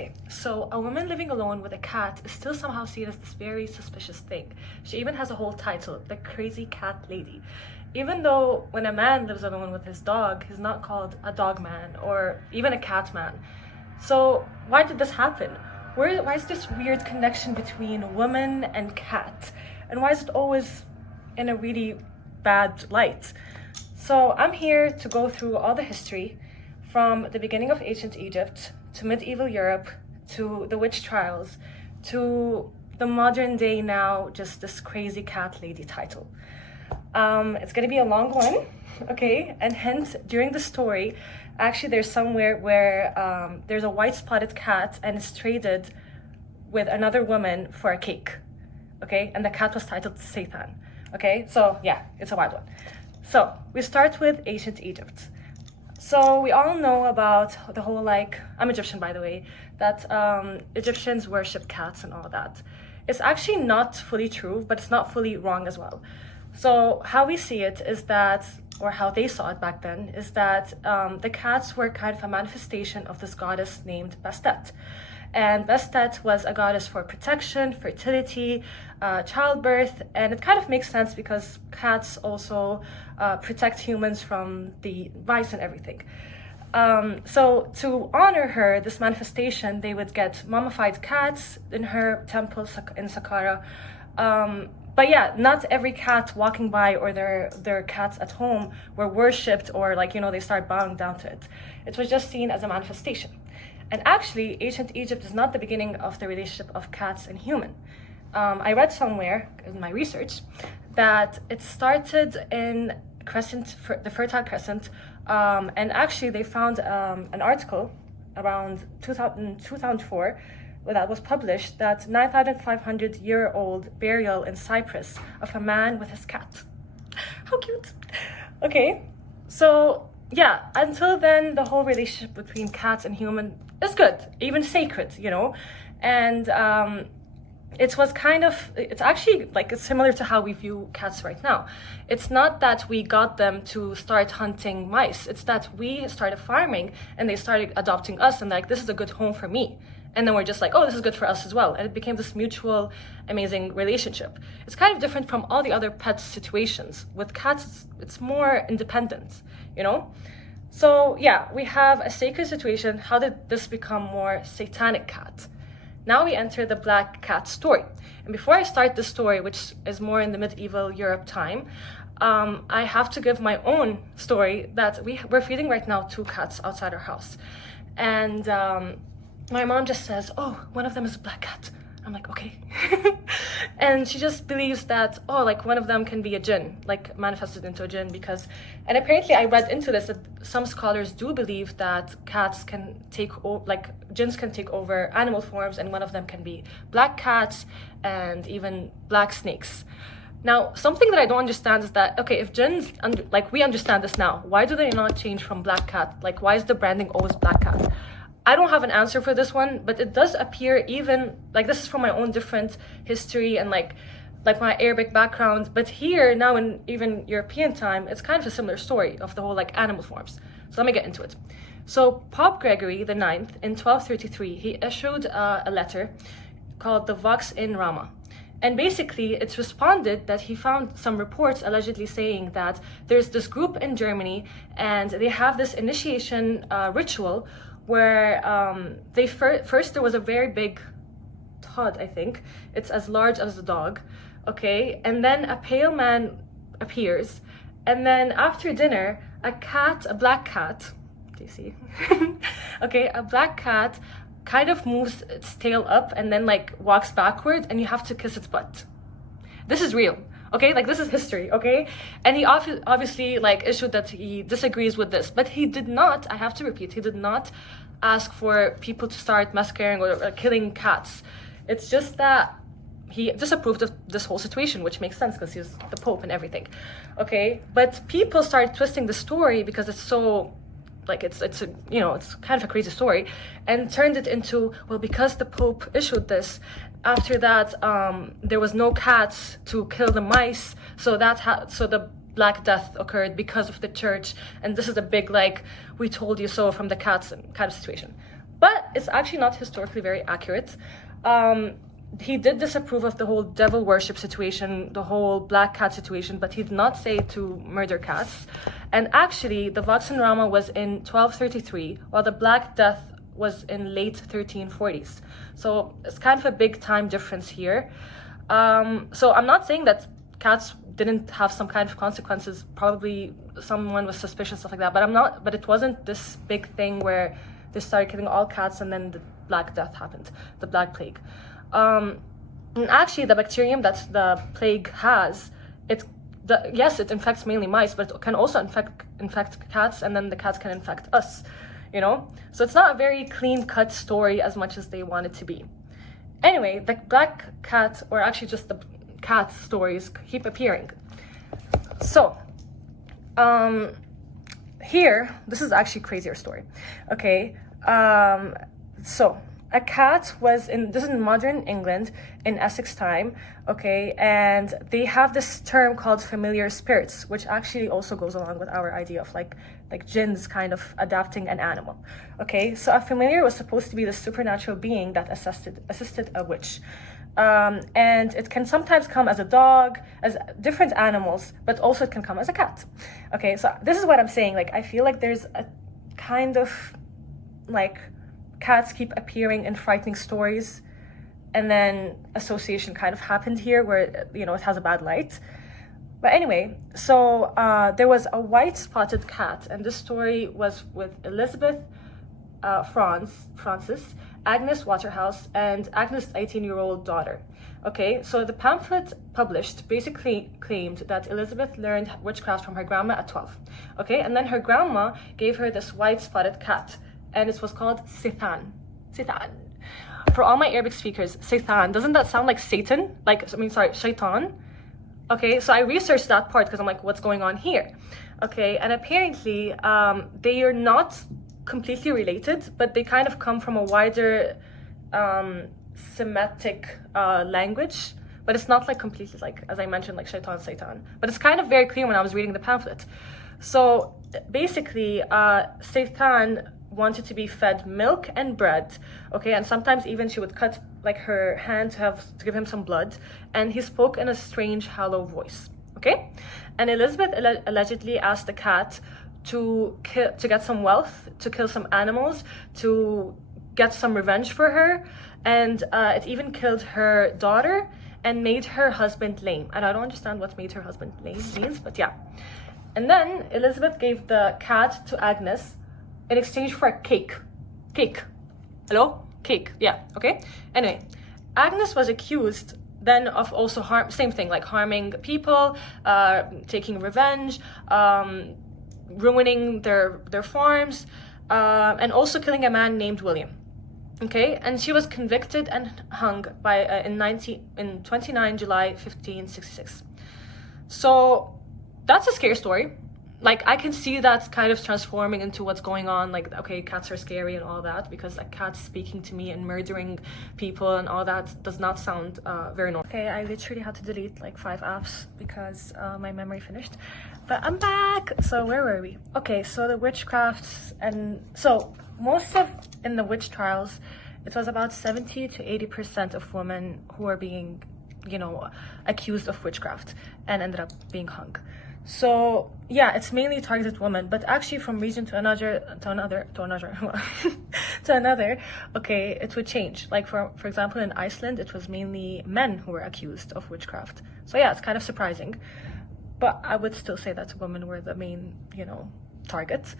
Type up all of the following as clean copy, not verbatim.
Okay, so a woman living alone with a cat is still somehow seen as this very suspicious thing. She even has a whole title, the Crazy Cat Lady. Even though when a man lives alone with his dog, he's not called a dog man or even a cat man. So why did this happen? Why is this weird connection between woman and cat? And why is it always in a really bad light? So I'm here to go through all the history from the beginning of ancient Egypt to medieval Europe to the witch trials to the modern day now, just this crazy cat lady title. It's gonna be a long one, okay? And hence, during the story, actually there's somewhere where there's a white spotted cat and it's traded with another woman for a cake, okay? And the cat was titled Satan, okay? So yeah, it's a wild one. So we start with ancient Egypt. So we all know about the whole, like, I'm Egyptian by the way, that Egyptians worship cats and all that. It's actually not fully true, but it's not fully wrong as well. So how we see it is that, or how they saw it back then, is that the cats were kind of a manifestation of this goddess named Bastet. And Bastet was a goddess for protection, fertility, childbirth, and it kind of makes sense because cats also protect humans from the vice and everything. So to honor her, this manifestation, they would get mummified cats in her temple in Saqqara. But yeah, not every cat walking by or their cats at home were worshipped or, like, you know, they start bowing down to it. It was just seen as a manifestation. And actually, ancient Egypt is not the beginning of the relationship of cats and human. I read somewhere in my research that it started in the Fertile Crescent, and actually they found an article around 2004 that was published, that 9,500-year-old burial in Cyprus of a man with his cat. How cute. Okay, so yeah, until then, the whole relationship between cats and human is good, even sacred, you know? And it's actually like, it's similar to how we view cats right now. It's not that we got them to start hunting mice, it's that we started farming and they started adopting us and like, this is a good home for me. And then we're just like, oh, this is good for us as well. And it became this mutual, amazing relationship. It's kind of different from all the other pet situations. With cats, it's more independent, you know? So yeah, we have a sacred situation. How did this become more satanic cat? Now we enter the black cat story. And before I start the story, which is more in the medieval Europe time, I have to give my own story that we're feeding right now 2 cats outside our house. And my mom just says, oh, one of them is a black cat. I'm like, okay. And she just believes that, oh, like one of them can be a Jinn, like manifested into a Jinn, because, and apparently I read into this that some scholars do believe that cats can Jinns can take over animal forms, and one of them can be black cats and even black snakes. Now, something that I don't understand is that, okay, if Jinns, like we understand this now, why do they not change from black cat? Like, why is the branding always black cat? I don't have an answer for this one, but it does appear, even like, this is from my own different history and like my Arabic background, but here now in even European time, it's kind of a similar story of the whole like animal forms. So let me get into it. So Pope Gregory the IX in 1233, he issued a letter called the Vox in Rama. And basically it's responded that he found some reports allegedly saying that there's this group in Germany and they have this initiation ritual where first there was a very big Todd, I think. It's as large as a dog, okay? And then a pale man appears. And then after dinner, a black cat, do you see? Okay, a black cat kind of moves its tail up and then like walks backward and you have to kiss its butt. This is real. Okay, like this is history, okay? And he obviously like issued that he disagrees with this, but he did not, I have to repeat, he did not ask for people to start massacring or killing cats. It's just that he disapproved of this whole situation, which makes sense because he's the Pope and everything, okay? But people started twisting the story because it's so, like it's a, you know, it's kind of a crazy story, and turned it into, well, because the Pope issued this, after that there was no cats to kill the mice, so the Black Death occurred because of the church, and this is a big like we told you so from the cats kind of situation. but it's actually not historically very accurate. He did disapprove of the whole devil worship situation, the whole black cat situation, but he did not say to murder cats. And actually, the Voxenrama was in 1233, while the Black Death was in late 1340s. So it's kind of a big time difference here. So I'm not saying that cats didn't have some kind of consequences. Probably someone was suspicious, stuff like that. But it wasn't this big thing where they started killing all cats and then the Black Death happened, the Black Plague. And actually, the bacterium that the plague has, yes, it infects mainly mice, but it can also infect cats, and then the cats can infect us, you know? So it's not a very clean-cut story as much as they want it to be. Anyway, the black cat, or actually just the cat stories, keep appearing. So, here, this is actually a crazier story, okay? So, a cat was this is in modern England, in Essex time, okay? And they have this term called familiar spirits, which actually also goes along with our idea of like jinns kind of adapting an animal, okay? So a familiar was supposed to be the supernatural being that assisted a witch. And it can sometimes come as a dog, as different animals, but also it can come as a cat. Okay, so this is what I'm saying. Like, I feel like there's a kind of like cats keep appearing in frightening stories, and then association kind of happened here where, you know, it has a bad light. But anyway, so there was a white spotted cat, and this story was with Elizabeth Francis, Agnes Waterhouse, and Agnes' 18-year-old daughter. Okay, so the pamphlet published basically claimed that Elizabeth learned witchcraft from her grandma at 12. Okay, and then her grandma gave her this white spotted cat, and it was called Satan. Satan. For all my Arabic speakers, Satan, doesn't that sound like Satan? Shaitan? Okay, so I researched that part because I'm like, what's going on here? Okay, and apparently they are not completely related, but they kind of come from a wider Semitic language, but it's not like completely like, as I mentioned, like Shaitan, Satan. But it's kind of very clear when I was reading the pamphlet. So basically, Satan wanted to be fed milk and bread, okay, and sometimes even she would cut like her hand to give him some blood, and he spoke in a strange hollow voice, okay? And Elizabeth allegedly asked the cat to get some wealth, to kill some animals, to get some revenge for her, and it even killed her daughter and made her husband lame. And I don't understand what made her husband lame means, but yeah. And then Elizabeth gave the cat to Agnes in exchange for a cake. Cake. Hello? Cake. Yeah, okay? Anyway, Agnes was accused then of also same thing, like harming people, taking revenge, ruining their farms, and also killing a man named William. Okay, and she was convicted and hung by in 29 July 1566. So that's a scary story. Like, I can see that kind of transforming into what's going on. Like, okay, cats are scary and all that, because like cats speaking to me and murdering people and all that does not sound very normal. Okay, I literally had to delete like 5 apps because my memory finished, but I'm back. So where were we? Okay, so the witchcrafts, and so most of in the witch trials, it was about 70 to 80% of women who were being, you know, accused of witchcraft and ended up being hung. So yeah, it's mainly targeted women, but actually from region to another, okay, it would change. Like for example, in Iceland, it was mainly men who were accused of witchcraft. So yeah, it's kind of surprising, but I would still say that women were the main, you know, target.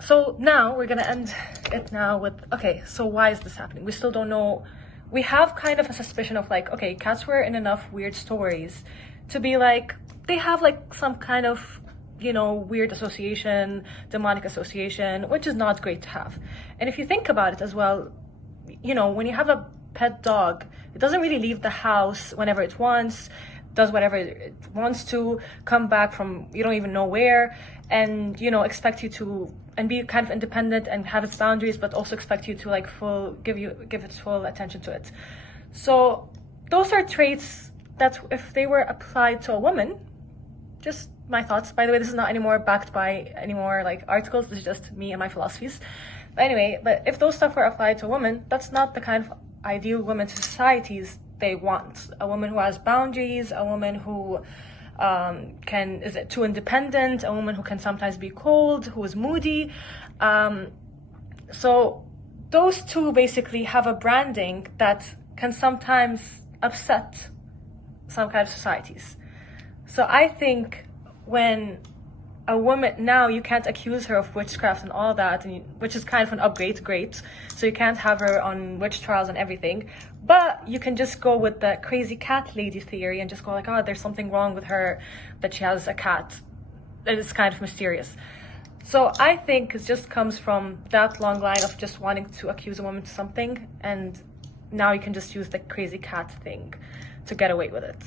So now we're gonna end it now with, okay, so why is this happening? We still don't know. We have kind of a suspicion of like, okay, cats were in enough weird stories to be like, they have like some kind of, you know, weird association, demonic association, which is not great to have. And if you think about it as well, you know, when you have a pet dog, it doesn't really leave the house whenever it wants, does whatever it wants to, come back from you don't even know where, and, you know, expect you to, and be kind of independent and have its boundaries, but also expect you to like give its full attention to it. So those are traits that if they were applied to a woman, just my thoughts, by the way, this is not anymore backed by any more like articles, this is just me and my philosophies, But anyway, but if those stuff were applied to women, that's not the kind of ideal women to societies they want. A woman who has boundaries, a woman who is too independent, a woman who can sometimes be cold, who is moody. So those two basically have a branding that can sometimes upset some kind of societies. So I think when a woman, now you can't accuse her of witchcraft and all that, which is kind of an upgrade to great. So you can't have her on witch trials and everything, but you can just go with the crazy cat lady theory and just go like, oh, there's something wrong with her, that she has a cat. It's kind of mysterious. So I think it just comes from that long line of just wanting to accuse a woman of something, and now you can just use the crazy cat thing to get away with it.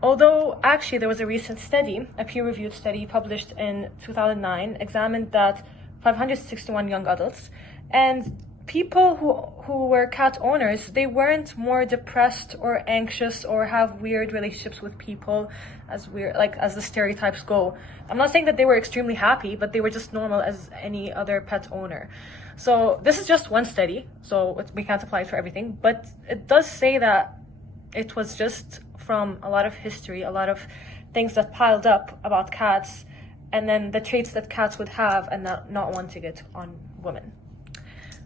Although actually there was a recent study, a peer-reviewed study published in 2009, examined that 561 young adults, and people who were cat owners, they weren't more depressed or anxious or have weird relationships with people as the stereotypes go. I'm not saying that they were extremely happy, but they were just normal as any other pet owner. So this is just one study, so we can't apply it for everything, but it does say that it was just from a lot of history, a lot of things that piled up about cats, and then the traits that cats would have and not wanting it on women.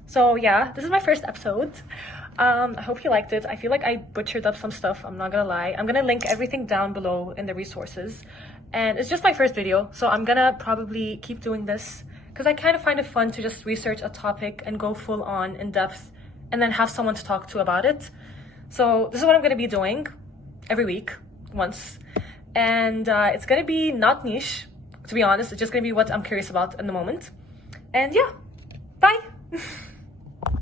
So yeah, this is my first episode. I hope you liked it. I feel like I butchered up some stuff, I'm not gonna lie. I'm gonna link everything down below in the resources. And it's just my first video, so I'm gonna probably keep doing this because I kind of find it fun to just research a topic and go full on in depth and then have someone to talk to about it. So this is what I'm gonna be doing every week, once. And it's gonna be not niche, to be honest. It's just gonna be what I'm curious about in the moment. And yeah, bye!